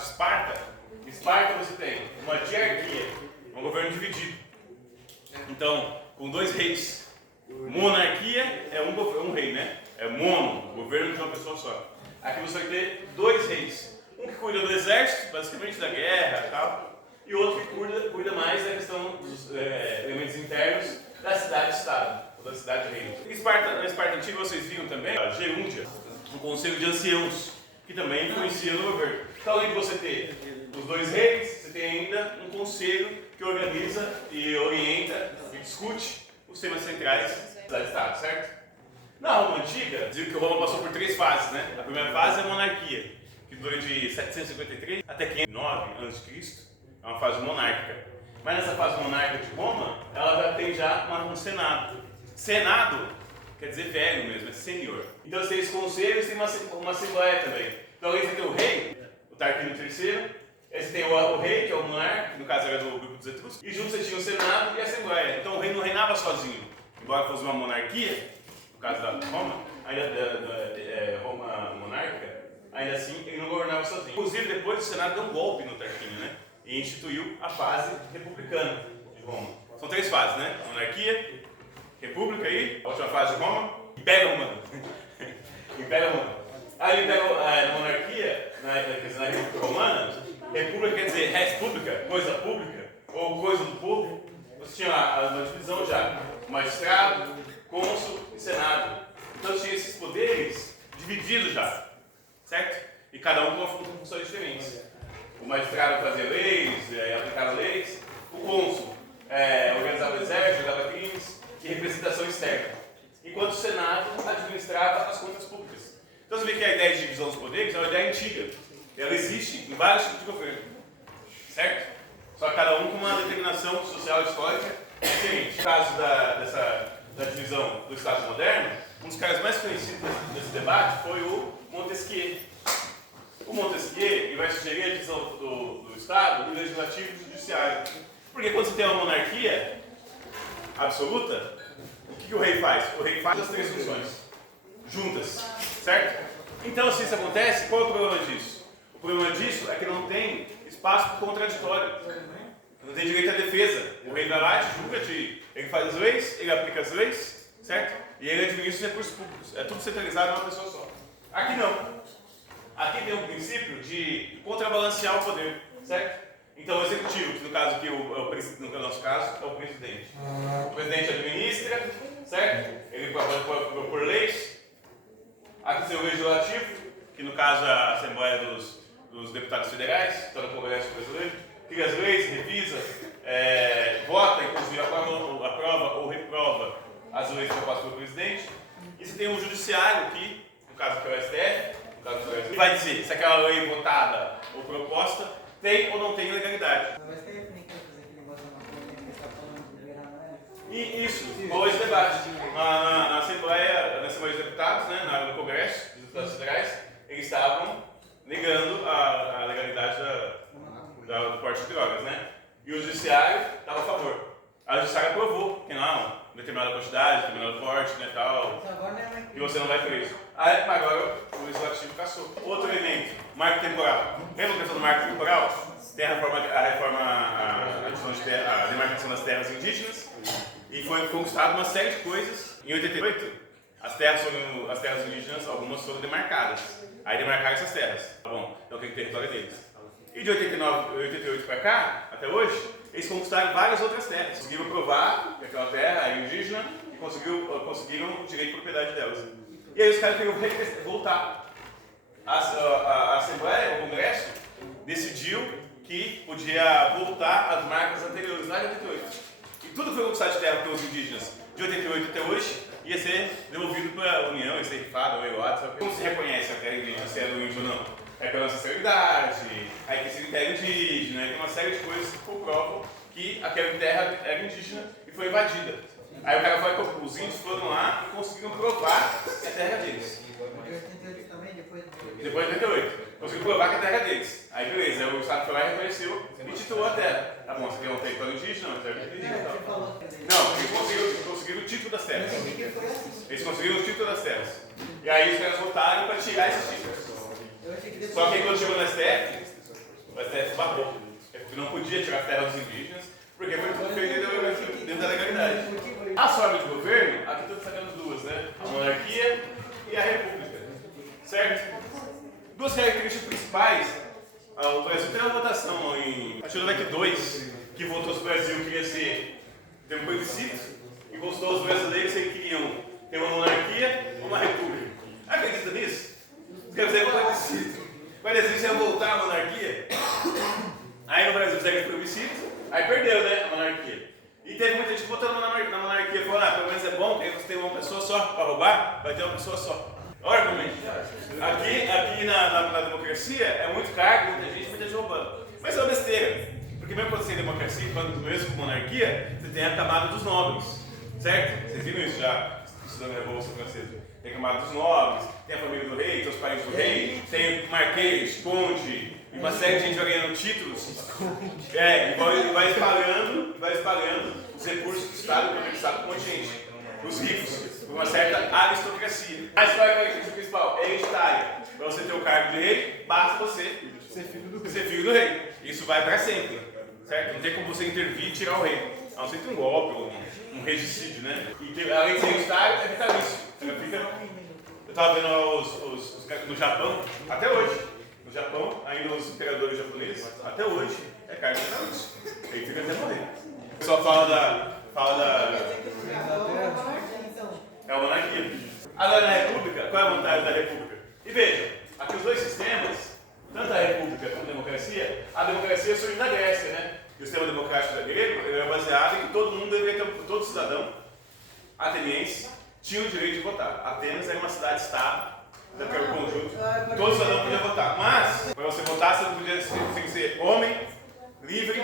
de Esparta, Esparta você tem uma diarquia, um governo dividido. Então, com dois reis. Monarquia é um rei, né? É mono, governo de uma pessoa só. Aqui você vai ter dois reis. Um que cuida do exército, basicamente da guerra e tal, e outro que cuida mais da questão dos elementos internos da cidade-estado, ou da cidade-reino. Na Esparta Antiga vocês viram também a gerúndia, um conselho de anciãos, que também influencia no governo. Então, além de você ter os dois reis, você tem ainda um conselho que organiza e orienta e discute os temas centrais da cidade-estado, certo? Na Roma Antiga, dizia que Roma passou por três fases, né? A primeira fase é a monarquia, que dura de 753 até 509 a.C., é uma fase monárquica. Mas nessa fase monárquica de Roma, ela já tem um senado. Senado quer dizer velho mesmo, é sênior. Então você tem esse conselho e tem uma assembleia também. Então aí você tem o rei, o Tarquínio III, aí você tem o rei, que é o monarca, que no caso era do grupo dos etruscos, e junto você tinha o senado e a assembleia. Então o rei não reinava sozinho, embora fosse uma monarquia, no caso da Roma, Roma monárquica, ainda assim ele não governava sozinho. Inclusive depois o Senado deu um golpe no Tarquínio, né? E instituiu a fase republicana de Roma. São três fases, né? Monarquia, república e a última fase de Roma, Império Romano. Império Romano. Aí na monarquia, na República Romana, república quer dizer res pública, coisa pública, ou coisa do povo. Você tinha uma divisão já, magistrado, cônsul e senado. Então tinha esses poderes divididos já, certo? E cada um com funções diferentes. O magistrado fazia leis, aplicava leis. O cônsul organizava o exército, julgava crimes e representação externa. Enquanto o senado administrava as contas públicas. Então você vê que a ideia de divisão dos poderes é uma ideia antiga. Ela existe em vários tipos de governo, certo? Só que cada um com uma determinação social e histórica diferente. No caso da divisão do Estado moderno, um dos caras mais conhecidos desse debate foi o Montesquieu. O Montesquieu ele vai sugerir a divisão do Estado, do legislativo e do judiciário. Porque quando você tem uma monarquia absoluta, o que o rei faz? O rei faz as três funções juntas, certo? Então, se isso acontece, qual é o problema disso? O problema disso é que não tem espaço para contraditório. Não tem direito à defesa. O rei vai lá, te julga, ele faz as leis, ele aplica as leis, certo? E ele administra os recursos públicos. É tudo centralizado numa pessoa só. Aqui não. Aqui tem um princípio de contrabalancear o poder, certo? Então o executivo, que no caso aqui, no nosso caso, é o presidente. O presidente administra, certo? Ele pode propor leis. Aqui tem o legislativo, que no caso é a Assembleia dos Deputados Federais, que está no Congresso Brasileiro, cria as leis, revisa, vota, inclusive aprova ou reprova as leis propostas pelo presidente. E você tem o judiciário aqui, no caso que é o STF, que vai dizer se aquela lei votada ou proposta tem ou não tem legalidade. E isso, rolou esse debate. Na Assembleia dos Deputados, né, no Congresso dos Deputados Federais, eles estavam negando a legalidade do porte de drogas, né? E o Judiciário estava a favor. A Judiciário aprovou que não, determinada quantidade, determinado porte, né, tal, e você não vai preso. Aí, agora o Legislativo caçou. Outro elemento, marco temporal. Lembra a questão do marco temporal? Tem a demarcação das terras indígenas e foi conquistado uma série de coisas. Em 88, as terras indígenas, algumas foram demarcadas. Aí demarcaram essas terras. Tá bom, então tem território deles. E de 88 para cá, até hoje, eles conquistaram várias outras terras. Conseguiram provar que aquela terra era indígena e conseguiram o direito de propriedade delas. E aí os caras queriam voltar. A Assembleia, o Congresso, decidiu que podia voltar às marcas anteriores, lá de 88. E tudo que foi conquistado de terra pelos indígenas de 88 até hoje ia ser devolvido para a União, ia ser rifado, ou igual. Como se reconhece a terra indígena, se é do índio ou não? É pela ancestralidade, aí que se terra indígena, tem uma série de coisas que comprovam que aquela terra era indígena e foi invadida. Aí o cara foi, os índios foram lá e conseguiram provar que a terra é deles. Depois de 88. Conseguiu provar que a terra é deles. Aí beleza, aí o Estado foi lá e reconheceu e titulou a terra. Tá bom, você quer um território indígena, não, território indígena e tal. Não, eles conseguiram o título das terras. Eles conseguiram o título das terras. E aí os caras voltaram para tirar esses títulos. Só que quando chegou no STF, barrou. Não podia tirar a terra dos indígenas, porque foi tudo feito dentro da legalidade. As formas de governo, aqui estou destacando duas, né? A monarquia e a república. Certo? Duas características principais. O Brasil teve uma votação acho que daqui 2, que votou se o Brasil queria ter um plebiscito, e votou os brasileiros se queriam ter uma monarquia ou uma república. Acredita nisso? Quer dizer, um plebiscito. Mas assim, se eu voltar à monarquia, aí no Brasil segue o plebiscito, aí perdeu, né, a monarquia. E teve muita gente votando na monarquia, falando, pelo menos é bom, porque você tem uma pessoa só para roubar, vai ter uma pessoa só. Olha como aqui na democracia é muito cargo, muita gente roubando. Mas é uma besteira, porque mesmo quando você tem democracia, mesmo com monarquia, você tem a camada dos nobres, certo? Vocês viram isso já, estudando a Revolução Francesa? Tem a camada dos nobres, tem a família do rei, tem os parentes do rei, tem o marquês, conde, e uma série de gente vai ganhando títulos. E vai espalhando os recursos do Estado, porque o Estado com um monte de gente. Os ricos, com uma certa aristocracia. Mas qual é a característica principal? É hereditária. Para você ter o cargo de rei, basta você ser filho do rei. Isso vai para sempre. Certo? Não tem como você intervir e tirar o rei. A não ser que um golpe ou um regicídio, né? E além de ser hereditário, é vitalício. Eu estava vendo no Japão, até hoje. No Japão, ainda os imperadores japoneses, até hoje, é cargo vitalício. Ele fica até morrer. O pessoal fala da é a monarquia. Agora na república, qual é a vantagem da república? E veja, aqui os dois sistemas, tanto a república como a democracia surge na Grécia, né? E o sistema democrático da grego era baseado em que todo cidadão ateniense tinha o direito de votar. Atenas era uma cidade-estado, daquele conjunto, todo cidadão podia votar. Mas, para você votar, você tem que ser homem, livre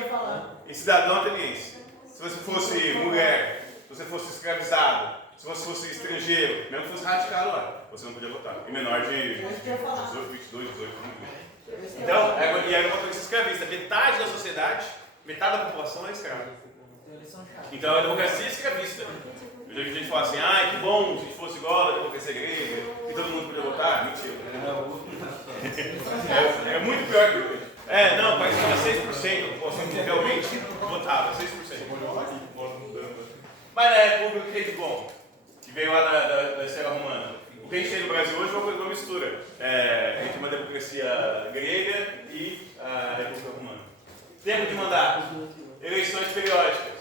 e cidadão ateniense. Se você fosse mulher, se você fosse escravizado, se você fosse estrangeiro, mesmo que fosse radicado lá, você não podia votar. E menor de 18, 22, 18, então, era uma coisa escravista. Metade da sociedade, metade da população é escrava. Então, a democracia é escravista. Eu já vi gente falar assim, que bom, se a gente fosse igual a democracia grega, e todo mundo podia votar. Mentira. É muito pior que hoje. Parece que era 6% da população que realmente votava, 6%. Mas na República, o que é de bom? Que veio lá da esfera romana. O que a gente tem no Brasil hoje é uma mistura. A gente tem uma democracia grega e a República Romana. Tempo de mandato, eleições periódicas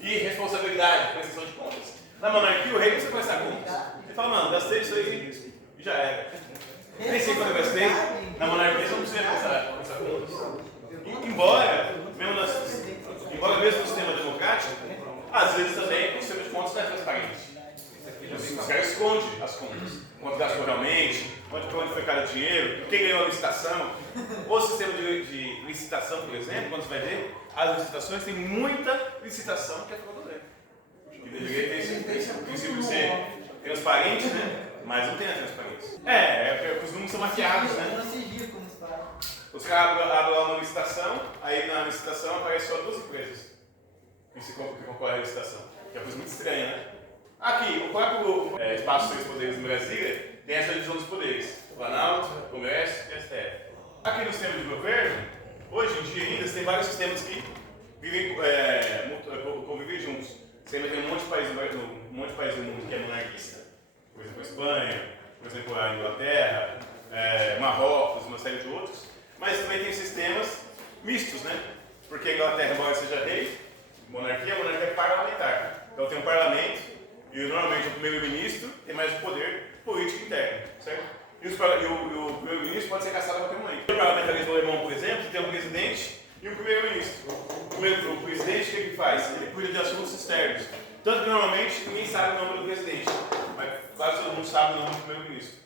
e responsabilidade, prestação de contas. Na monarquia, o rei precisa prestar contas. Ele fala, mano, gastei isso aí e já era. Nem sei quando eu gastei. Na monarquia, você não precisa prestar contas. Embora mesmo no sistema democrático, às vezes também o sistema de contas não é transparente. Os caras escondem as contas. Quanto gastou realmente, onde foi cada dinheiro, quem ganhou a licitação. O sistema de licitação, por exemplo, quando você vai ver, as licitações tem muita licitação que é fraudulenta. E deveria ter esse princípio de ser transparente, né? Mas não tem a transparência. Porque os números são maquiados, né? Os caras abrem lá uma licitação, aí na licitação aparece só 2 empresas que concorrem à licitação. Que é uma coisa muito estranha, né? Aqui, o próprio Espaço dos Poderes em Brasília tem essa divisão dos poderes. O Planalto, o Congresso e o STF. Aqui no sistema de governo, hoje em dia ainda, você tem vários sistemas que convivem juntos. Você tem um monte de países do mundo que é monarquista. Por exemplo, a Espanha, por exemplo, a Inglaterra, Marrocos, uma série de outros. Mas também tem sistemas mistos, né? Porque a Inglaterra, embora seja rei, a monarquia é parlamentar. Então tem um parlamento e normalmente o primeiro-ministro tem mais o poder político interno, certo? E o primeiro-ministro pode ser caçado a qualquer momento. No parlamentarismo alemão, por exemplo, tem um presidente e um primeiro-ministro. O presidente, o que ele faz? Ele cuida de assuntos externos. Tanto que normalmente ninguém sabe o nome do presidente, mas quase todo mundo sabe o nome do primeiro-ministro.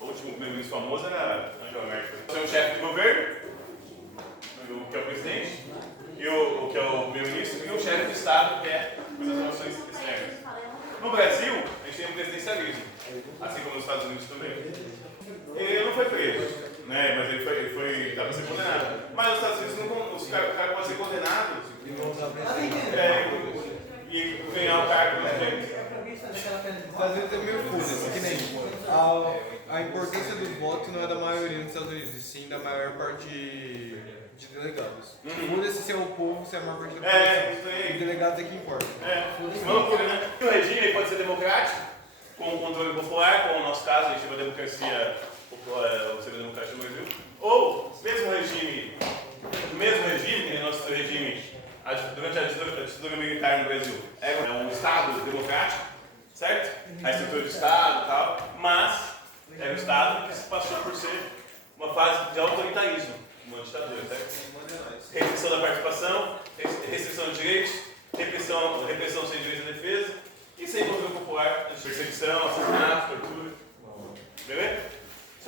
O último primeiro-ministro famoso era Angela Merkel. Tem um chefe de governo, que é o presidente, que é o primeiro-ministro, e o chefe de Estado, que é as relações externas. No Brasil, a gente tem um presidencialismo, assim como nos Estados Unidos também. Ele não foi preso, né? Mas ele estava a ser condenado. Mas nos Estados Unidos, o cara pode ser condenado e ganhar o cargo, né? Às vezes é meio foda-se, que nem a importância do voto não é da maioria nos Estados Unidos, e sim da maior parte de delegados. Foda-se se é o povo, se é a maior parte da população. Isso aí. Os delegados é que importa. Uma loucura, né? O regime ele pode ser democrático, com o controle popular, como no nosso caso, a gente chama de democracia popular, ou seja, democracia no Brasil. Ou, mesmo regime, que é o nosso regime durante a ditadura militar no Brasil, é um Estado democrático, certo? A estrutura de Estado e tal, mas é um Estado que se passou por ser uma fase de autoritarismo, uma ditadura, certo? Restrição da participação, restrição de direitos, repressão sem direito à defesa e sem controle popular, perseguição, assassinato, tortura. Beleza?